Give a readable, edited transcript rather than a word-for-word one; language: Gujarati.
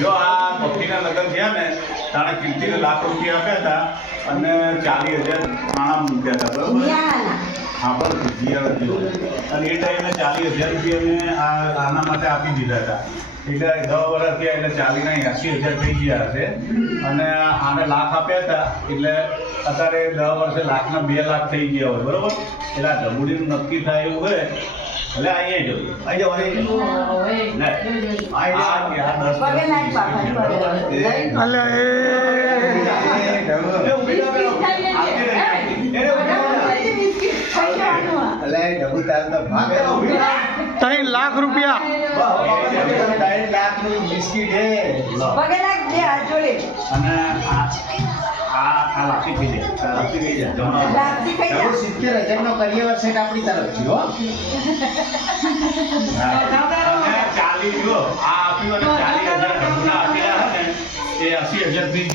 જો આ ભક્તિના લગ્ન થયા ને તાણે કીર્તિને લાખ રૂપિયા આપ્યા હતા અને 40,000 નાણાં મૂક્યા હતા બરોબર હા પણ અને એ ટાઈમે 40,000 રૂપિયા આના માટે આપી દીધા હતા એટલે 10 વર્ષ થયા એટલે 40 ના 80,000 થઈ ગયા હશે અને આને લાખ આપ્યા હતા એટલે અત્યારે 10 વર્ષે લાખના 2 લાખ થઈ ગયા હોય બરોબર એટલે આ ઢબુડીનું નક્કી થાય એવું હોય એટલે અહીંયા જોઈએ 3 લાખ રૂપિયા અને આ લાખી થઈ જાય 70,000 નો કરિયર સેટ આપણી તરફથી હો 40 જો આ આપ્યું અને 40,000 આપેલા હતા ને એ 80,000 થઈ